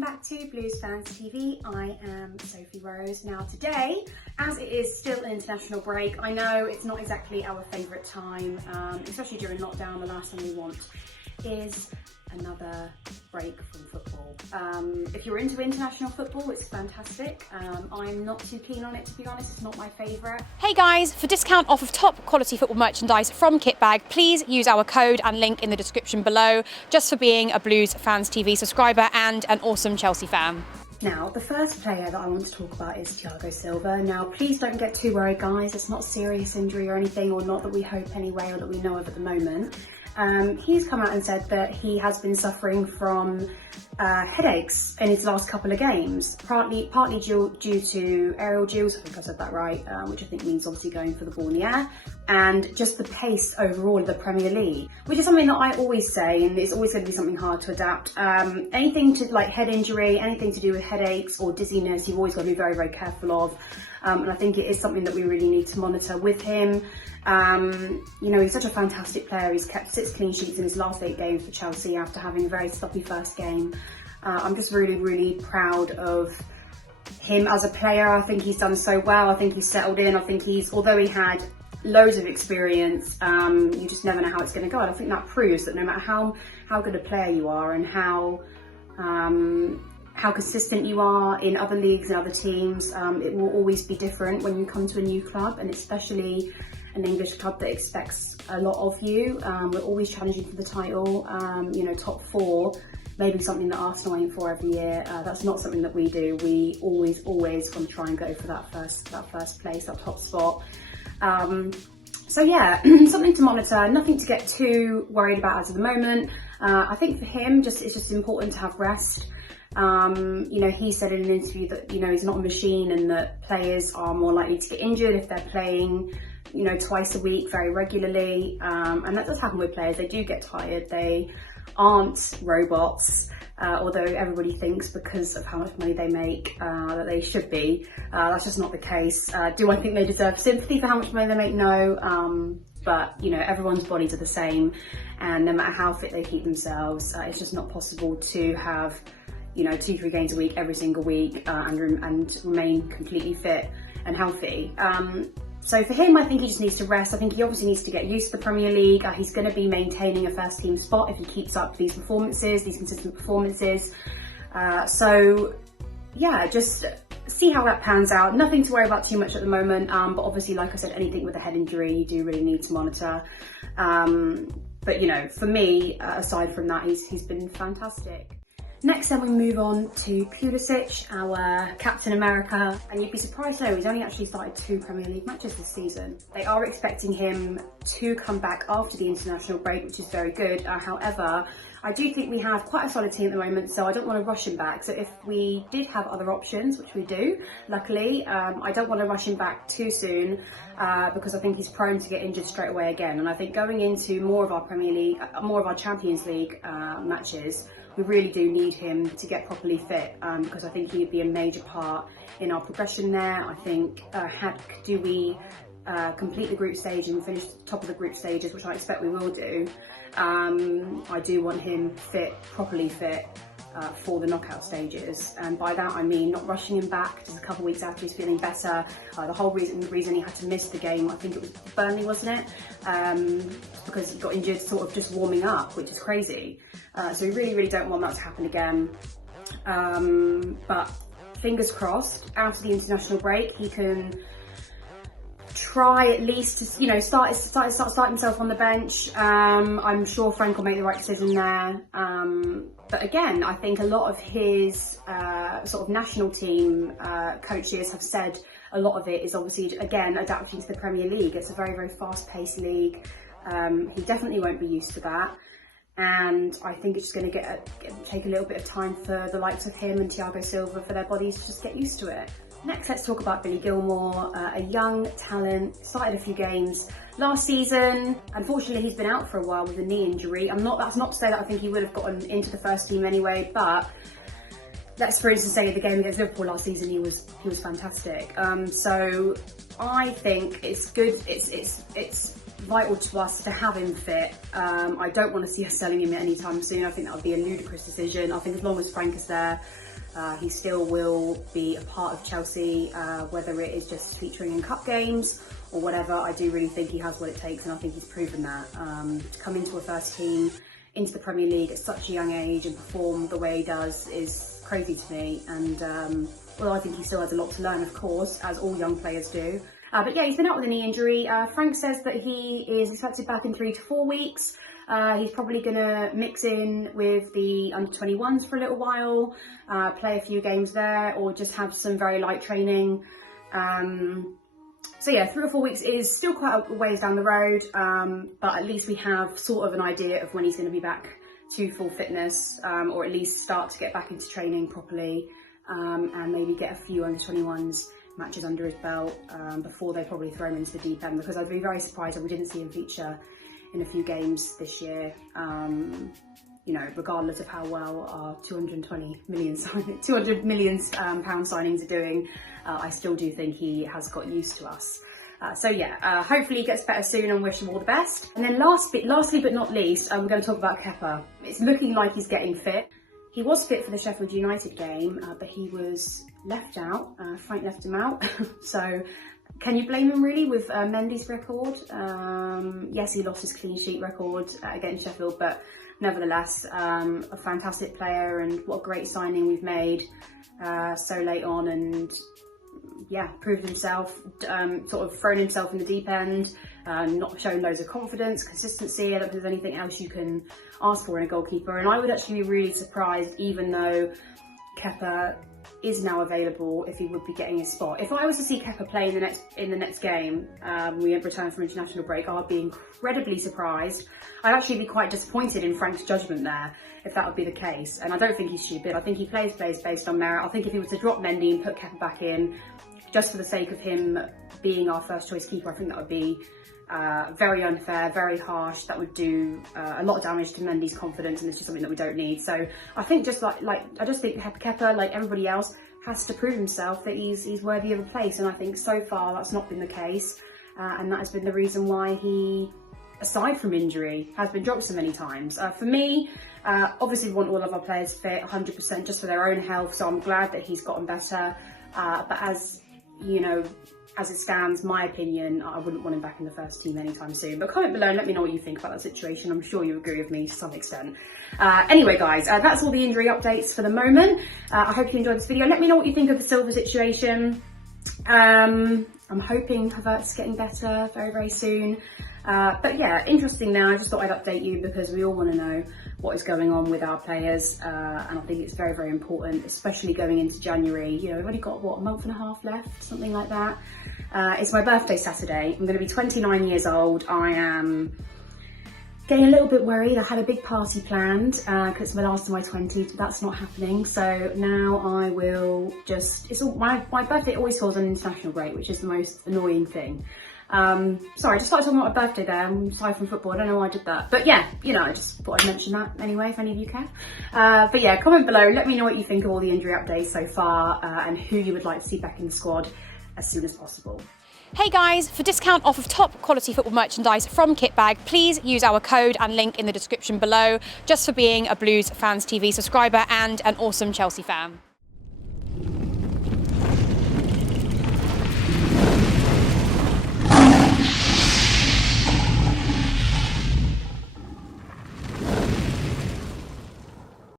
welcome back to Blues Fans TV. I am Sophie Rose. Now today, as it is still an international break, I know it's not exactly our favourite time, especially during lockdown. The last thing we want is another break from football. If you're into international football, it's fantastic. I'm not too keen on it, to be honest. It's not my favourite. Hey guys, for discount off of top quality football merchandise from Kitbag, please use our code and link in the description below, just for being a Blues Fans TV subscriber and an awesome Chelsea fan. Now, the first player that I want to talk about is Thiago Silva. Now, please don't get too worried, guys. It's not a serious injury or anything, or not that we hope anyway, or that we know of at the moment. He's come out and said that he has been suffering from headaches in his last couple of games, partly due to aerial duels, I think I said that right, which I think means obviously going for the ball in the air, and just the pace overall of the Premier League, which is something that I always say, and it's always going to be something hard to adapt. Anything to like head injury, anything to do with headaches or dizziness, you've always got to be very, very careful of. And I think it is something that we really need to monitor with him. You know, he's such a fantastic player. He's kept 6 clean sheets in his last 8 games for Chelsea after having a very sloppy first game. I'm just really, really proud of him as a player. I think he's done so well. I think he's settled in. I think although he had loads of experience, you just never know how it's going to go. And I think that proves that no matter how good a player you are and how consistent you are in other leagues and other teams, it will always be different when you come to a new club, and especially an English club that expects a lot of you. We're always challenging for the title, you know, top 4, maybe something that Arsenal aim for every year. That's not something that we do. We always want to try and go for that first place, that top spot. So yeah, something to monitor, nothing to get too worried about as of the moment. I think for him, it's just important to have rest. You know, he said in an interview that, you know, he's not a machine and that players are more likely to get injured if they're playing, you know, twice a week very regularly. And that does happen with players. They do get tired. They aren't robots, although everybody thinks because of how much money they make that they should be. That's just not the case. Do I think they deserve sympathy for how much money they make? No. But, you know, everyone's bodies are the same, and no matter how fit they keep themselves, it's just not possible to have, you know, 2-3 games a week every single week and remain completely fit and healthy. So for him, I think he just needs to rest. I think he obviously needs to get used to the Premier League. He's going to be maintaining a first team spot if he keeps up these performances, these consistent performances. So yeah, just see how that pans out. Nothing to worry about too much at the moment. But obviously, like I said, anything with a head injury, you do really need to monitor. But you know, for me, aside from that, he's been fantastic. Next then we move on to Pulisic, our Captain America, and you'd be surprised to know he's only actually started 2 Premier League matches this season. They are expecting him to come back after the international break, which is very good. However, I do think we have quite a solid team at the moment, so I don't want to rush him back. So if we did have other options, which we do, luckily, I don't want to rush him back too soon because I think he's prone to get injured straight away again. And I think going into more of our Premier League, more of our Champions League matches, we really do need him to get properly fit because I think he'd be a major part in our progression there. I think do we complete the group stage and finish top of the group stages, which I expect we will do, I do want him properly fit for the knockout stages, and by that I mean not rushing him back just a couple of weeks after he's feeling better. The whole reason he had to miss the game, I think it was Burnley, wasn't it, because he got injured sort of just warming up, which is crazy. So we really don't want that to happen again, but fingers crossed after the international break he can try at least to, you know, start himself on the bench. I'm sure Frank will make the right decision there. But again, I think a lot of his sort of national team coaches have said a lot of it is obviously, again, adapting to the Premier League. It's a very, very fast-paced league. He definitely won't be used to that. And I think it's just going to take a little bit of time for the likes of him and Thiago Silva, for their bodies to just get used to it. Next, let's talk about Billy Gilmour, a young talent, started a few games last season. Unfortunately, he's been out for a while with a knee injury. That's not to say that I think he would have gotten into the first team anyway, but let's for instance say the game against Liverpool last season, he was fantastic. So I think it's good. It's vital to us to have him fit. I don't want to see us selling him anytime soon. I think that would be a ludicrous decision. I think as long as Frank is there, He still will be a part of Chelsea, whether it is just featuring in cup games or whatever. I do really think he has what it takes, and I think he's proven that. To come into a first team, into the Premier League at such a young age and perform the way he does is crazy to me. And well, I think he still has a lot to learn, of course, as all young players do. But yeah, he's been out with a knee injury. Frank says that he is expected back in 3 to 4 weeks. He's probably going to mix in with the under-21s for a little while, play a few games there, or just have some very light training. So yeah, 3 or 4 weeks is still quite a ways down the road, but at least we have sort of an idea of when he's going to be back to full fitness, or at least start to get back into training properly, and maybe get a few under-21s matches under his belt before they probably throw him into the deep end, because I'd be very surprised if we didn't see him feature in a few games this year. You know, regardless of how well our 200 million pound signings are doing, I still do think he has got used to us. So yeah, hopefully he gets better soon, and wish him all the best. And then lastly but not least, we're going to talk about Kepa. It's looking like he's getting fit. He was fit for the Sheffield United game, but he was left out. Frank left him out. So can you blame him really with Mendy's record? Yes, he lost his clean sheet record against Sheffield, but nevertheless, a fantastic player, and what a great signing we've made so late on, and yeah, proved himself, sort of thrown himself in the deep end, not shown loads of confidence, consistency. I don't think there's anything else you can ask for in a goalkeeper, and I would actually be really surprised, even though Kepa is now available, if he would be getting his spot. If I was to see Kepa play in the next game, we return from international break, I'd be incredibly surprised. I'd actually be quite disappointed in Frank's judgment there, if that would be the case. And I don't think he's stupid. I think he plays based on merit. I think if he was to drop Mendy and put Kepa back in, just for the sake of him being our first choice keeper, I think that would be very unfair, very harsh. That would do a lot of damage to Mendy's confidence, and it's just something that we don't need. So I think I just think Kepa, like everybody else, has to prove himself that he's worthy of a place, and I think so far that's not been the case, and that has been the reason why he, aside from injury, has been dropped so many times. For me, obviously we want all of our players fit 100% just for their own health, so I'm glad that he's gotten better, but as you know, as it stands, my opinion, I wouldn't want him back in the first team anytime soon. But comment below and let me know what you think about that situation. I'm sure you agree with me to some extent. Anyway, guys, that's all the injury updates for the moment. I hope you enjoyed this video. Let me know what you think of the Silva situation. I'm hoping Havertz is getting better very, very soon. But yeah, interesting now. I just thought I'd update you because we all want to know what is going on with our players, and I think it's very, very important, especially going into January. You know, we've only got, what, a month and a half left, something like that. It's my birthday Saturday. I'm going to be 29 years old. I am getting a little bit worried. I had a big party planned because it's my last of my 20s, but that's not happening. So now I will just, my birthday always falls on international break, which is the most annoying thing. Sorry, I just started talking about my birthday there, aside from football. I don't know why I did that. But yeah, you know, I just thought I'd mention that anyway, if any of you care. But yeah, comment below, let me know what you think of all the injury updates so far, and who you would like to see back in the squad as soon as possible. Hey guys, for discount off of top quality football merchandise from Kitbag, please use our code and link in the description below, just for being a Blues Fans TV subscriber and an awesome Chelsea fan.